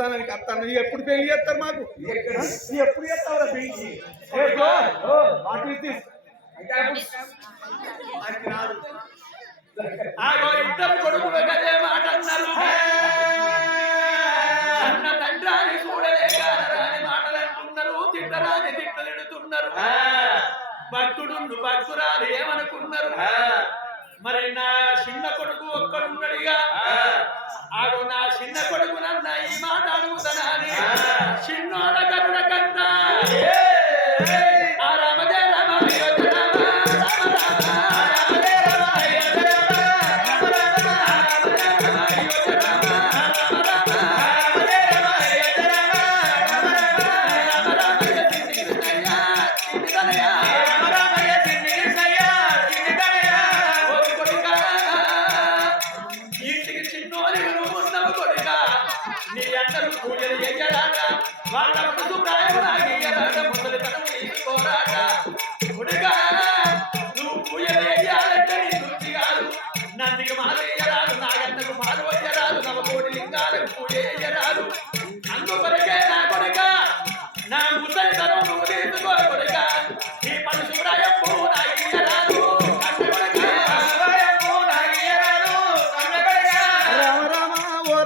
ముసలిదానానికి అత్తాను. ఎప్పుడు పెళ్ళి చేస్తారు మాకు? ఎప్పుడు వాట్ ఈస్ దిస్. ఆగో ఇద్దరు కొడుకులు గదే మాట అన్నారు. అన్న తండ్రాని చూడలేక రాని మాటలు అంటున్నారు. తిట్టరాని తిట్లు తిడుతున్నారు భక్తుడు భక్తురాలు ఏమనుకున్నారు? మరి నా చిన్న కొడుకు ఒక్కడున్నాడుగా. ఆగో నా చిన్న కొడుకు నన్న ఈ మాట అడుగుతానా అని చిన్నోడ కరుణ కన్నా ఆ రామ జయ రామ రామ రామ రామ రామ.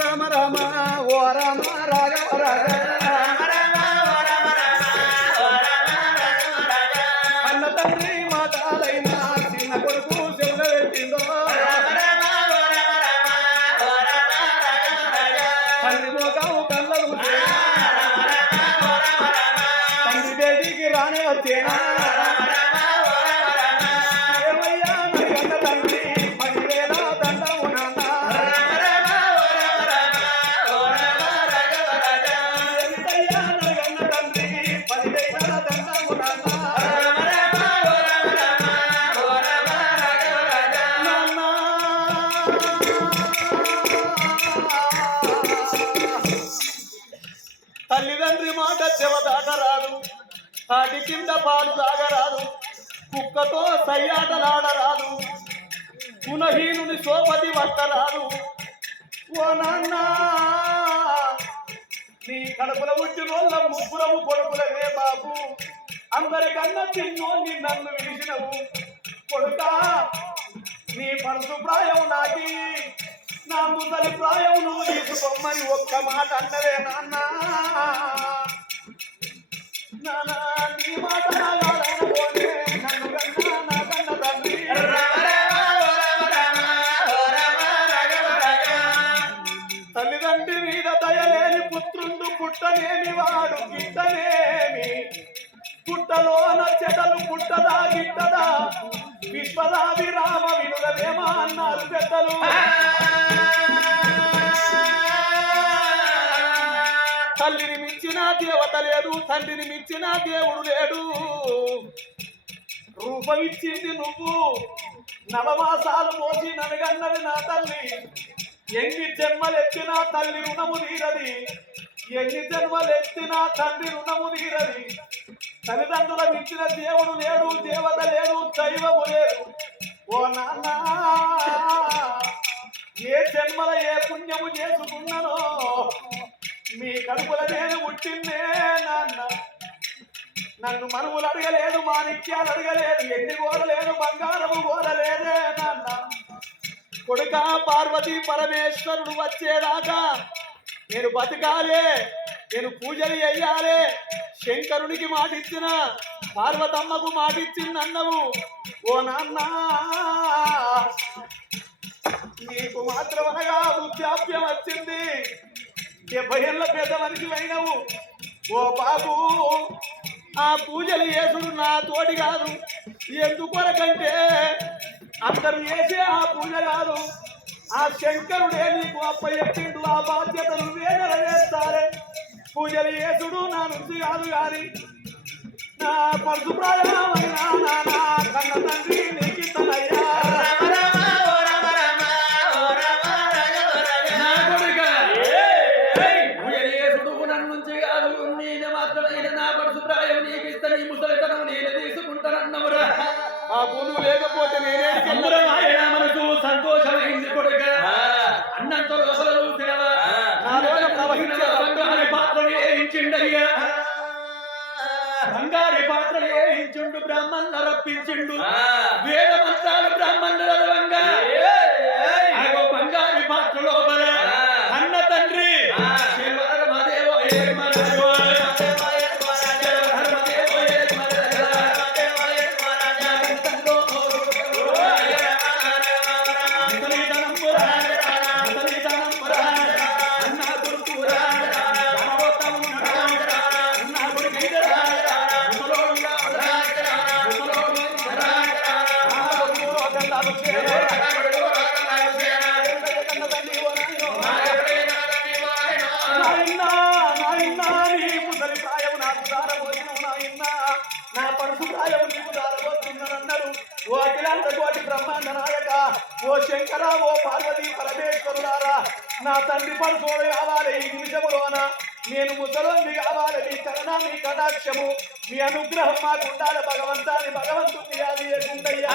రామ రామ ఓ రామ నాన్న? తల్లిదండ్రి మాట చెవదాటరాదు తాటి కింద పాలు తాగరాదు. కుక్కతో సయ్యాటలాడరాదు. గుణహీనుని సోపతి పట్టరాదు ఓ నాన్న నీ కడుపుల ఉట్టినోళ్ళ ముగ్గురము కొడుకులవే బాబు. అందరికన్నా చిన్నోన్ని నన్ను విడిచినవు. కొడుకా నీ పరుసు ప్రాయం నాకి నా ముసలి ప్రాయం నువ్వు తీసుకోమని ఒక్క మాట అన్నవే నాన్న. నానా పుట్టలోన చెటలు పుట్టదా గిట్టదా? విశ్వదా విరామ వినుగలేమా అన్నారు పెద్దలు. తల్లిని మించిన దేవత లేదు తండ్రిని మించిన దేవుడు లేడు. రూపమిచ్చింది నువ్వు. నవమాసాలు మోసి ననగన్నది నా తల్లి. ఎన్ని జన్మలెత్తినా తల్లి రుణము తీరది. ఎన్ని జన్మలెత్తినా తండ్రి రుణము తీరది. తల్లిదండ్రుల మించిన దేవుడు లేడు దేవత లేడు దైవము లేదు ఓ నాన్న ఏ జన్మల ఏ పుణ్యము చేసుకున్నానో మీ కడుపుల నేను పుట్టిన్నే నాన్న. నన్ను మనువులు అడగలేదు మాణిక్యాలు అడగలేదు ఎన్ని కోరలేదు బంగారము కోరలేదే నాన్న. కొడుక పార్వతీ పరమేశ్వరుడు వచ్చేదాకా నేను బతకాలే నేను పూజలు చెయ్యాలే శంకరునికి మాటిచ్చిన పార్వతమ్మకు మాటిచ్చింది అన్నవు ఓ నాన్న! నీకు మాత్రం అనగా వృద్ధాప్యం వచ్చింది. డెబ్బై ఏళ్ళ పెద్ద మనిషి అయినవు ఓ బాబు! ఆ పూజలు చేసుడు నా తోటి కాదు. ఎందుకొరకంటే అందరు చేసే ఆ పూజ కాదు. ఆ శంకరుడే నీకు అప్ప చెప్పిండు ఆ బాధ్యతలు వేదన వేస్తారే పూజలు చేసుడు నా నుంచి కాదు గాని నా పరుసు ప్రాయమైన నానా కన్న తండ్రి నీకు తనయ్యా నా ఇచ్చిండయ్యా బంగారి పాత్రలు ఏ ఇచ్చిండు బ్రాహ్మణులు రప్పించిండు వేద మంత్రాలు బ్రాహ్మణులు ప్రాయం నీకు దారబోతున్నదన్నారు. ఓ అఖిలాండ కోటి బ్రహ్మాండ నాయక ఓ శంకర ఓ పార్వతీ పరమేశ్వరులారా నా తండ్రి పరుసోడు కావాలి ఈ నిమిషములోన నేను ముసలోంది కావాలి మీ కరుణ మీ కటాక్షము మీ అనుగ్రహం మాకు ఉండాలి భగవంతాని అది ఎదుండయ్యా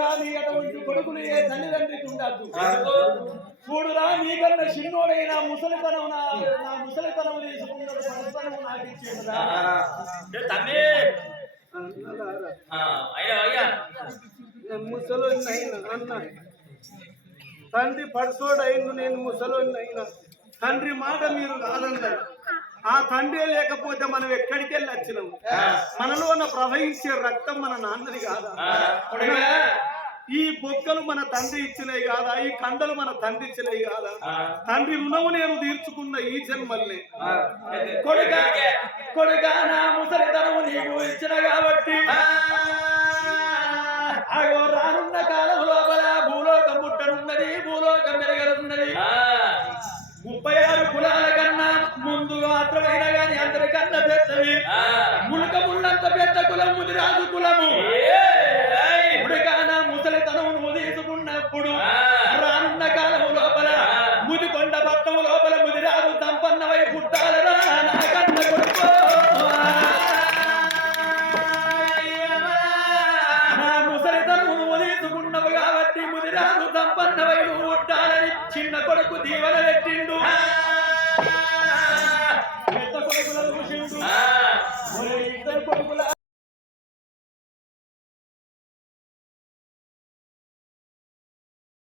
ఎందుకురా నీ అటువంటి కొడుకులు ఏ తల్లిదండ్రికి ఉండద్దు చూడురా నీకన్నా చిన్నోడైన ముసలితనం నా నా ముసలితనం నాకు తమ్మి. అయ్యా అయ్యా. అయినా అన్న. తండ్రి పడుసోడు అయిండు నేను ముసలోని అయినా తండ్రి మాట మీరు కాదన్నారు. ఆ తండ్రి లేకపోతే మనం ఎక్కడికి వెళ్ళి వచ్చినాము? మనలోన ప్రవహించే రక్తం మన నాన్నది కాదా? ఈ బొక్కలు మన తండ్రి ఇచ్చినవి కాదా? ఈ కండలు మన తండ్రి ఇచ్చినవి కాదా? తండ్రి రుణము నేను తీర్చుకున్న ఈ జన్మల్ని. కొడుకా కొడుకా నా ముసలితనం నీకు ఇచ్చినగా 구나